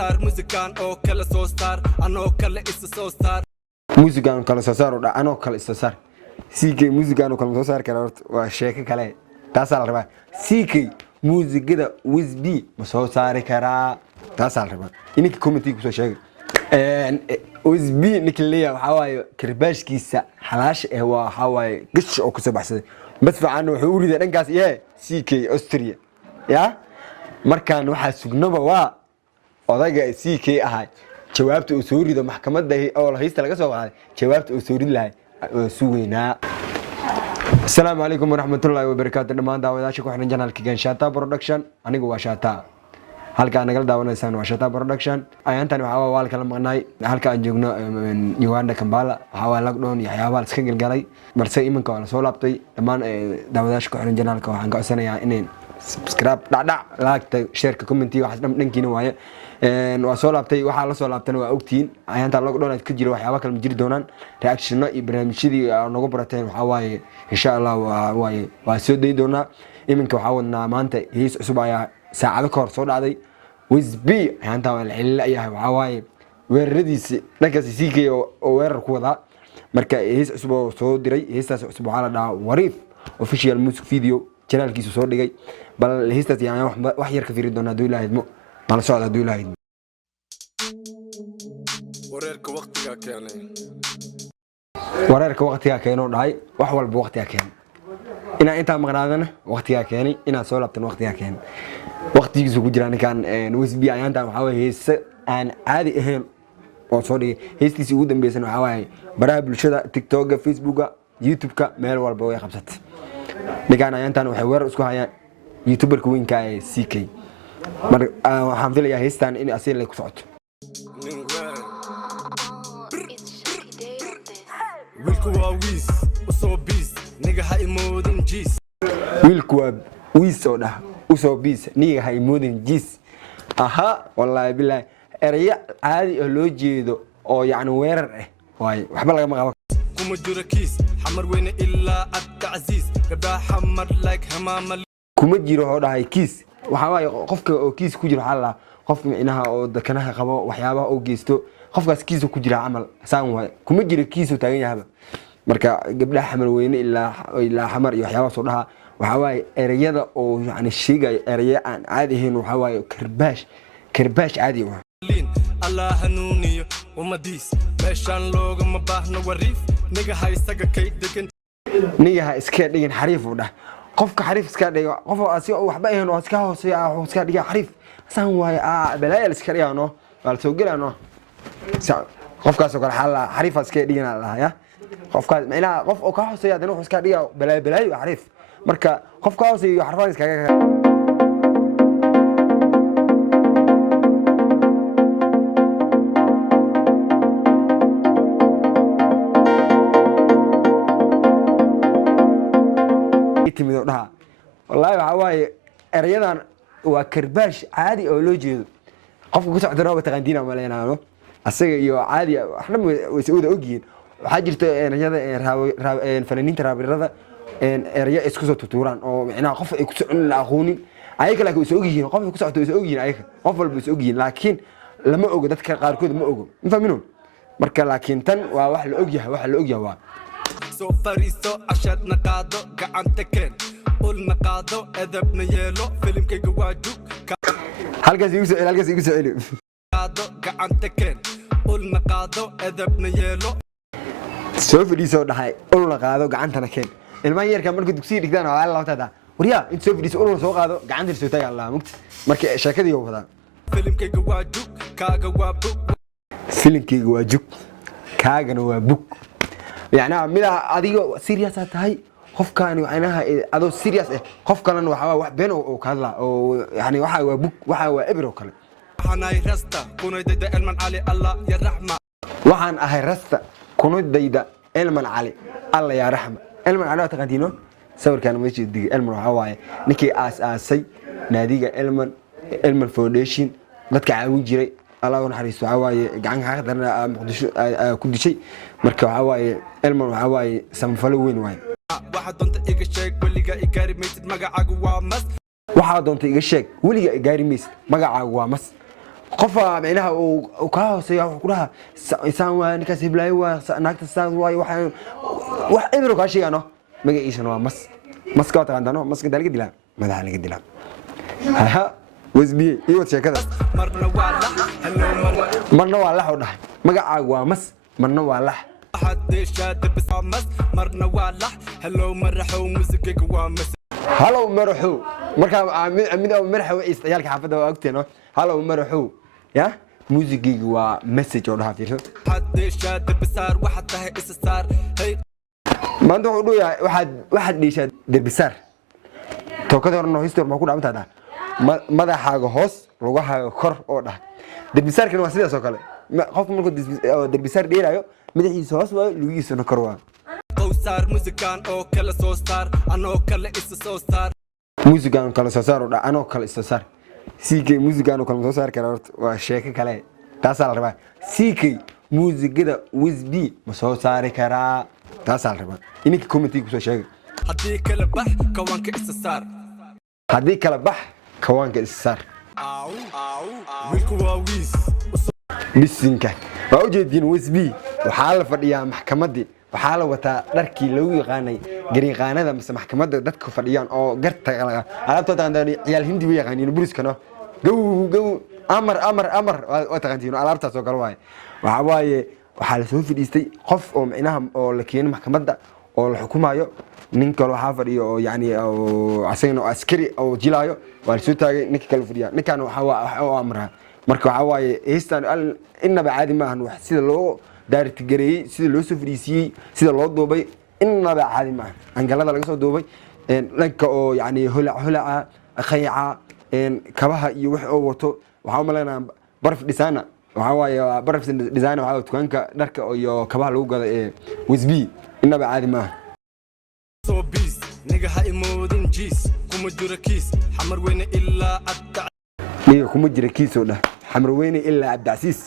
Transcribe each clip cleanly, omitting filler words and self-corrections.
saar musikan oo kala soo saar anoo kala isa soo saar musikan kala soo saar oo anoo kala isa saar CK musikan oo kala soo saar kara waa sheeko kale taas la rabaa CK muusigada Wizbi ma soo saari karaa taas la rabaa inii committee ku soo sheegay Wizbi nikliya waxa waaye kirbaashkiisa halaash waxa waaye gish oo ku soo baxsaday bas fiican wuxuu u riday dhankaas CK Austria ya markaan waxa sugnaba waa odayga CK ahay jawaabta uu soo rido maxkamadda oo haysta laga soo qaaday jawaabta uu soo rid lahay suugeynaa. Assalamu alaykum warahmatullahi wabarakatuh dhamaan daawadayaasha ku xiran channelka Shata Production anigu waa Shata halka nagal daawanaysaan waa Shata Production ayaantan waxa waa kala maqnay halka aan joogno Uganda Kampala waxa waa lockdown iyo waxyaabaha iska galgalay balse iminka waa soo laabtay dhamaan daawadayaasha ku xiran channelka waxaan ka codsanayaa inay subscribe like share comment wax dhankiina waaye waa soo laabtay waxa la soo laabtana waa ogtiin ayaanta lockdown ka jiro waxyaabo kale ma jiri doonaan reaction iyo barnaamijyadii nagu barateen waxa waaye insha Allah waa soo day doona iminka waxa wadnaa maanta hees cusub ayaa saacado ka hor soo dhacday Wizbi ayaanta waa xilil ayahay waxa waaye weeraradiisa dhankaas CK oo weerar ku wada marka hees cusub oo soo diray heestaas cusub waxa la dhahaa Wariif official music video channelkiisa soo dhigay bal heestaas yaana wax yar ka fiiri doona duu ilaahidmo mal socda duu ilaahidmo wareerka waqtiga keenay dhahay wax walba waqtiga keenay ina inta maqnaadana waqtiga keenay ina soo laabtan waqtiga keenay waqtigiisu ku jiraan kan Wizbi ayaanta waxa way heesa aan caadi ahayn oo soo dhigay heestiisa ugu dambeysana waxa way baraha bulshada TikTok Facebook YouTube meel walba way qabsatay nigan ayaantan waxay weerar isku hayaan YouTuber ku weynka ee CK mar waxaan filayaa heestan in asii la ku socoto wiilku waa wiis usoo biis niga ha imoodin jiis wiilku waa wiis oo dhah usoo biis niga ha imoodin jiis aha wallahi billahi eraya caadi oo loo jeedo oo yaani weerar waay waxba laga maqabo kuma jiro kiis xamar weyne ilaa at-ta'ziz gabdha xamar like hamaama kuma jiro oo dhahay kiis waxa waaye qofka oo kiis ku jiro xalla qof inaha oo dakanaha qabo waxyaabaha oo geesto qofkaas kiis ku jira amal saan waay kuma jiro kiis oo taagan yahay marka gabdha xamar weyne ilaa xamar iyo waxyaabaha soo dhaha waxa waaye erayada oo yaani sheegay eraya aan caadi ahayn waxa waaye karbaash caadi ah Allah hanuuniyo umadiis meeshan looga ma baahno wariif niga haysaga kay degan niga ha iska dhigin xariif u dhah qofka xariif iska dhigo qof asi waxba ahayn oo iska hooseeya oo iska dhiga xariif san waaye balaayal iska dhigano wal soo galano qofkaas oo kala xalla xariif iska dhigana lahaaya qofkaas macna qof oo ka hooseeya hadana wuxuu iska dhiga balaayo xariif marka qofka hooseeya xarfaan iska والله waxa waaye erayadan waa karbaash caadi oo loo jeedo qofka ku socdo rooba taqaandiina ma leenaano asaga iyo caadi waxna way soo ogyiin waxa jirta erayada fanaaniinta raabirada eraya isku soo tuturaan oo macnaha qof ay ku socon la aqoonin ayaga laakiin soo ogyiin qof ku socdo soo ogyiin ayaga qof walba soo ogyiin laakiin lama ogo dadka qaar kood ma ogo ma fahmino marka laakiin tan waa wax la ogyahay waa soo fariiso ashadna qaado gacanta keen ulna qaado adabna yeelo filimkayga waa jug halkaas igu soo celi qaado gacanta keen ulna qaado adabna yeelo soo fadhiiso dhahay ulna qaado gacantana keen ilmaha yarka markuu dugsiga dhigtaan waa la laabtada wariya in soo fadhiiso ulna soo qaado gacanta soo taag Allah mugti marka sheekadii oo wada filimkayga waa jug kaaga waa bug filimkayga waa jug kaagana waa bug يعني ملا أديو سيريس هاي خوف كان وعناها أدو سيريس خوف كان وحوا وحبينه وكذا أو يعني وحوا بوك وحوا إبرة وكذا وحنا يرستا كونوا يديدا علما علي الله يا رحمة وحن أهرستا كونوا يديدا علما علي الله يا رحمة علما على تقدينه سور كان ماشي دي علما وحواي نكي أساسي ناديجا علما فاونديشن dadka caawin jiray Allah uu naxariisto waxa waaye gacan ka qadarna muqdisho ku dishay marka waxa waaye elman waxa waaye samfalo weyn waaye waxa doonta iga sheeg waliga igaari meesid magacaagu waa mas waxa doonta iga sheeg waliga igaari meesid magacaagu waa mas qofa macnaha uu ka hooseeyo wuxuu ku dhahaa isaan waa ninkaas hiblaayo waa naagta saas waay wax ibro ka sheegano magaciisana waa mas ka taqaantano mas ka dalga dilaa madaxa laga dilaa ha wasbiye iyo sheekada marna waa lax u dhahay magacaagu waa mas marna waa lax marna waa lax hello maraxow musigiga waa mas هلو مرحو مركا ميد او مرحو عيالك حافظه واغتينو هلو مرحو يا موسيقي وا مسج او دافيرو حد شاد بسار واحد تاه اسسار هي ما انت ودو يا واحد ديشا دربسار توكد horno history ma ku dhaamtada madaxaaga hoos lugahaaga kor oo dhah derbisaarkana waa sidaas oo kale qof markuu derbisaar dheerayo madaxiisa hoos waa lugihiisana kor waa صار موسيقان او كلا سو ستار انو كلا اس سو ستار موسيقان كلا سو ستار انو كلا اس ستار سيكي موسيقان كلا سو ستار كلا waa sheeko kale taas la rabaa سيكي muusigada wisbi ma soo saari karaa taas la rabaa inki committee ku soo sheegay hadii kala bax kawanka is saar hadii kala bax kawanka is saar wilku waa wiis bisinka waa u jeedin wisbi waxa la fadhiyaa maxkamadii waxaa la wataa dharkii lagu yaqaanay gariiqaanada mise maxkamadda dadka fadhiyaan oo garta alaabta taqaanay ciyaal hindi way yaqaaniin buriskana gow amar waa taqaantiin alaabtaas oo kale waxa waaye waxaa la soo fadhiistay qof oo macnaha oo la keenay maxkamadda oo la xukumayo nin kale waxa fadhiyo oo yaani asagana askari oo jilaayo waa la soo taagay ninka kale fadhiya ninkan waxa oo amraa marka waxa waaye heestan inaba caadi ma ahan wax sida loo daarti gareeyay sida loo soo fariisiyay sida loo duubay inaba caadi ma angalada laga soo duubay dhanka oo yaani hulaca khayca kabaha iyo wax oo wato waxa ma leenahay barf dhisana waxa waaye barf design waxa tukanka dharka iyo kabaha lagu gado wisbi inaba caadi ma so bis niga ha imoodin jiis kuma jira kiis xamar weyne ilaa abda niga kuma jira kiis oo dhah xamar weyne ilaa abdaasiis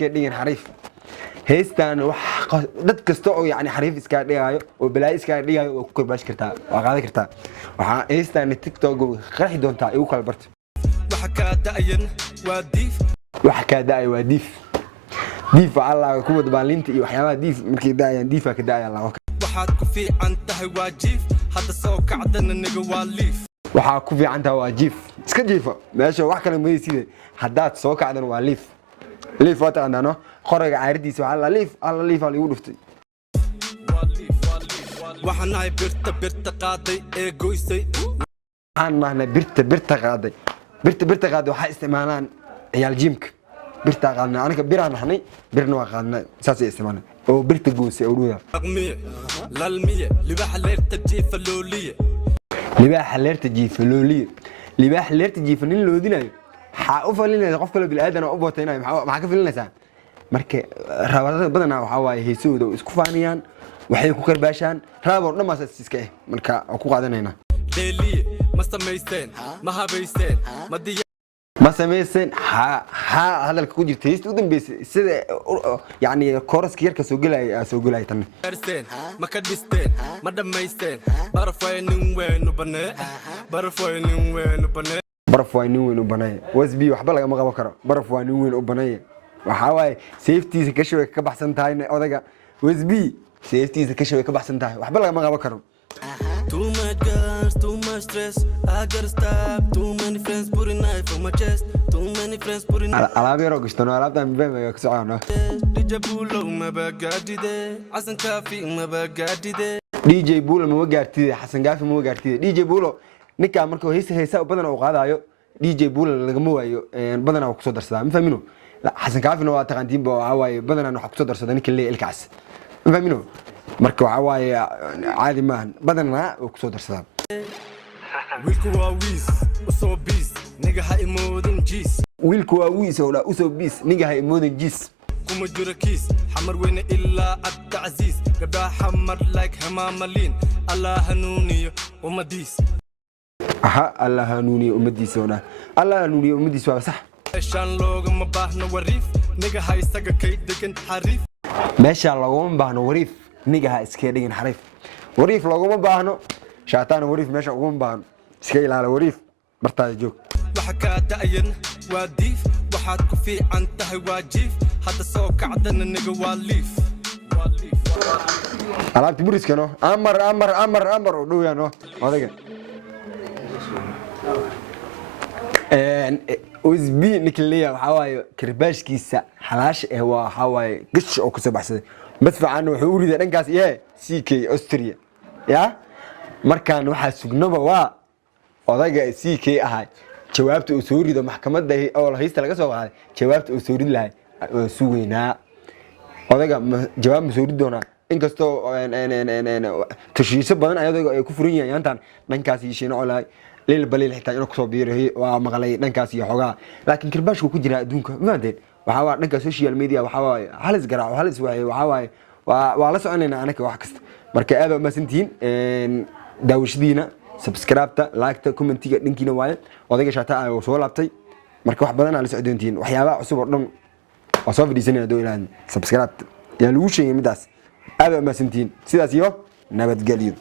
دين حريف هيستان wax dad kasto oo yaani xariif iska dhigayo oo balaa iska dhigayo oo ku korbash kartaa waa qaadi kartaa waxa heestan TikTok qaraxi doontaa igu kala barto waxa ka daayan waa diif waxa ka daay waa diif Allah ku wad baalinta iyo waxyaabaha diif markii daayaan diifa ka daaya Allah waxaad ku fiican tahay waa jiif hadda soo kacdana niga waa liif waxa ku fiican tahay waa jiif iska jiifa meesha wax kale ma yeeside haddaad soo kacdan waa liif ليف واتاندانو قرغا عيرديس waxa la liif ali u dhuftay waxaan birta qaaday ee goysay waxaan mahna birta qaaday waxa isticmaalaan ciyaal jimka birta qaadna aniga biraan nahnay birna waa qaadna saasay isticmaalaan oo birta goosay oo dhuya aqmiye lalmiye libax leerta jiifa looliye libax leerta jiifa nin loo dinayo waxa u falinaysa qof kale bil aadan oo bootayna waxa ka filinaysa marka raabada badana waxa waaye heesooda isku faaniyaan waxay ku karbaashaan raabo dhamaas iska marka ku qaadanayna deeliye ma samaysteen ma habaysteen ma samaysteen ha hadalka ku jirtay heesta u dambeysay sida yaani kooraska yarka soo galay tan arseen ma ka dhisteen ma dhamaysteen barafaynin weenu banee baraf waa nin weyn u banay wasbi waxba laga maqabo karo baraf waa nin weyn u banay waxa waaye safety ka shaway ka baxsan tahay odaga wasbi safety ka shaway ka baxsan tahay waxba laga maqabo karo too much girls too much stress I gotta stop too many friends putting knife on my chest too many friends putting alaabero gashto alaabtan bema ka socono DJ Bulo ma bagaadide Xasan Kaafi ma bagaadide DJ Bulo ma gaartide Xasan Kaafi ma gaartide DJ Bulo ninka markuu heesa badan oo qaadayo DJ Bulo laga mooyo badan oo ku soo darsadaa ma fahmino Xasan Kaafi waa taqaantiin baa waaye badan oo ku soo darsadaa ninka leey ilkaas ma fahmino marka waxa waaye caadi maahan badanna oo ku soo darsadaa wiilku waa wiis usoo bis niga ha imoodin jiis wiilku waa wiis oo usoo bis niga ha imoodin jiis kuma jira kiis xamar weyne ilaa abda aziis gabdha xamar like hamamalin Allah hanuuniyo umadiis aha Allah hanuuniyo umadiisa wada Allah hanuuniyo umadiisa waa sax shan looga ma baahna wariif niga ha isaga kay degan xariif meesha laguma baahno wariif niga ha iska dhigin xariif wariif laguma baahno shaataan wariif meesha uguma baahno iska ilaali wariif bartaada joog waxa ka da'ayan waa diif waxaad ku fiican tahay waajiif hadda soo kacdana niga waa liif alaabti buriskano amar u dhow yaano odaga USB nikliya waxa waaye kirbaashkiisa xalaash waxa waaye gash oo ku soo baxsaday madfacan wuxuu u riday dhankaas CK Austria ya markaan waxa sugnaba waa odaga CK ahay jawaabta uu soo rido maxkamadda oo la haysta laga soo qaaday jawaabta uu soo rid lahay suugeynaa odaga jawaab ma soo rid doona inkastoo tashiiso badan ayadoo ay ku furan yihiin intaan dhankaas yiisheen oo lahay leel baleel xitaa inuu kusoo biiray waa maqlay dhankaas iyo xogaa laakiin kirbaashku ku jira adduunka maadeen waxa waa dhanka social media waxa waa halis garaac halis waxa waa la soconaynaa anaka wax kasta marka aad ma santiin daawashadiina subscribe-ta like-ta comment-iga dhinkiina waaye odayga shaata ay soo laabtay marka wax badan aan la socdoontiin waxyaabaha cusub oo dhan waa soo fadhiisanaya doo ilaahin subscribe yaa lagu sheegay midaas aad ma santiin sidaas iyo nabadgelyo